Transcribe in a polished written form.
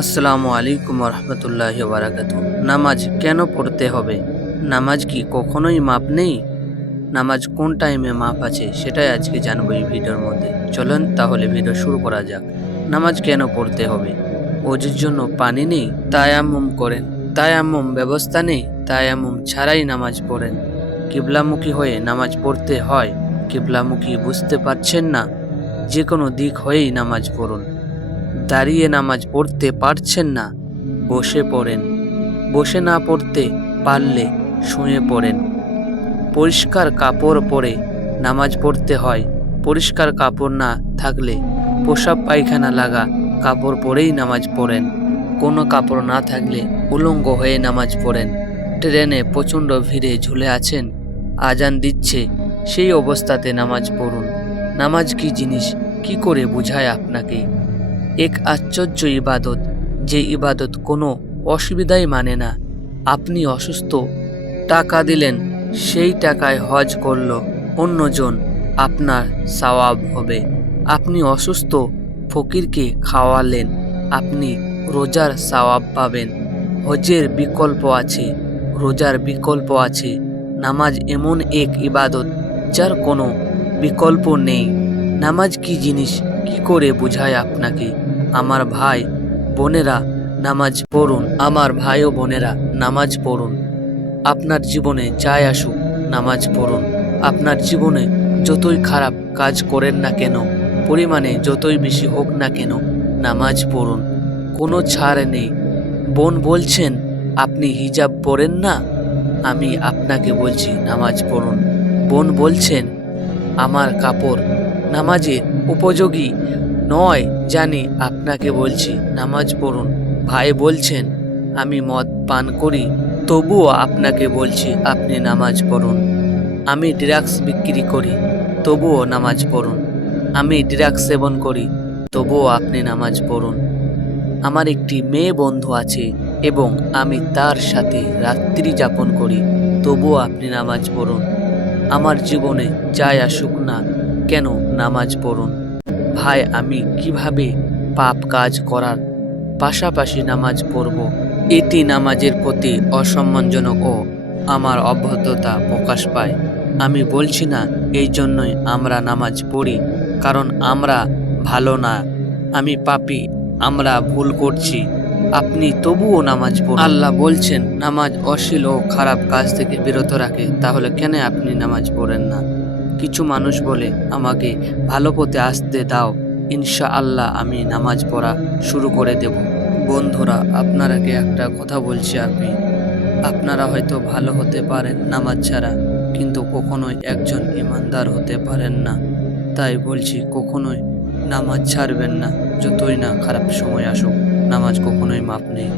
আসসালামু আলাইকুম রহমতুল্লাহি বারাকাতু। নামাজ কেন পড়তে হবে? নামাজ কি কখনোই মাপ নেই? নামাজ কোন টাইমে মাপ আছে সেটাই আজকে জানবো এই ভিডিওর মধ্যে। চলুন তাহলে ভিডিও শুরু করা যাক। নামাজ কেন পড়তে হবে? ওজুর জন্য পানি নেই, তায়াম্মুম করেন। তায়াম্মুম ব্যবস্থা নেই, তায়াম্মুম ছাড়াই নামাজ পড়েন। কিবলামুখী হয়ে নামাজ পড়তে হয়, কিবলামুখী বুঝতে পারছেন না, যে কোনো দিক হয়েই নামাজ পড়ুন। দাঁড়িয়ে নামাজ পড়তে পারছেন না, বসে পড়েন। বসে না পড়তে পারলে শুয়ে পড়েন। পরিষ্কার কাপড় পরে নামাজ পড়তে হয়, পরিষ্কার কাপড় না থাকলে পোশাক পায়খানা লাগা কাপড় পরেই নামাজ পড়েন। কোনো কাপড় না থাকলে উলঙ্গ হয়ে নামাজ পড়েন। ট্রেনে প্রচণ্ড ভিড়ে ঝুলে আছেন, আজান দিচ্ছে, সেই অবস্থাতে নামাজ পড়ুন। নামাজ কি জিনিস কি করে বুঝায় আপনাকে? এক আশ্চর্য ইবাদত, যে ইবাদত কোনো অসুবিধাই মানে না। আপনি অসুস্থ, টাকা দিলেন, সেই টাকায় হজ করল অন্যজন, আপনার সওয়াব হবে। আপনি অসুস্থ, ফকিরকে খাওয়ালেন, আপনি রোজার সওয়াব পাবেন। হজের বিকল্প আছে, রোজার বিকল্প আছে। নামাজ এমন এক ইবাদত যার কোনো বিকল্প নেই। নামাজ কি জিনিস কি করে বুঝায় আপনাকে? আমার ভাই বোনেরা, নামাজ পড়ুন। আমার ভাই ও বোনেরা, নামাজ পড়ুন। আপনার জীবনে যাই আসুক, নামাজ পড়ুন। আপনার জীবনে যতই খারাপ কাজ করেন না কেন, পরিমাণে যতই বেশি হোক না কেন, নামাজ পড়ুন। কোনো ছাড় নেই। বোন বলছেন আপনি হিজাব পরেন না, আমি আপনাকে বলছি নামাজ পড়ুন। বোন বলছেন আমার কাপড় নামাজের উপযোগী নয়, জানি, আপনাকে বলছি নামাজ পড়ুন। ভাই বলছেন আমি মদ পান করি, তবুও আপনাকে বলছি আপনি নামাজ পড়ুন। আমি ড্রাগস বিক্রি করি, তবুও নামাজ পড়ুন। আমি ড্রাগস সেবন করি, তবুও আপনি নামাজ পড়ুন। আমার একটি মেয়ে বন্ধু আছে এবং আমি তার সাথে রাত্রি যাপন করি, তবুও আপনি নামাজ পড়ুন। আমার জীবনে যাই আসুক না কেন, নামাজ পড়ুন। ভাই আমি কিভাবে পাপ কাজ করার পাশাপাশি নামাজ পড়ব? এটি নামাজের প্রতি অসম্মানজনক ও আমার অভদ্রতা প্রকাশ পায়। আমি বলছি না এই জন্যই আমরা নামাজ পড়ি কারণ আমরা ভালো না, আমি পাপী, আমরা ভুল করছি। আপনি তবুও নামাজ পড়ুন। আল্লাহ বলছেন নামাজ অশ্লীল ও খারাপ কাজ থেকে বিরত রাখে, তাহলে কেন আপনি নামাজ পড়েন না? কিছু মানুষ বলে আমাকে ভালো পথে আসতে দাও, ইনশাআল্লাহ আমি নামাজ পড়া শুরু করে দেব। বন্ধুরা, আপনারাকে একটা কথা বলছি, আপনারা হয়তো ভালো হতে পারেন নামাজ ছাড়া, কিন্তু কখনোই একজন ইমানদার হতে পারেন না। তাই বলছি কখনোই নামাজ ছাড়বেন না, যতই না খারাপ সময় আসুক, নামাজ কখনোই মাপ নেই।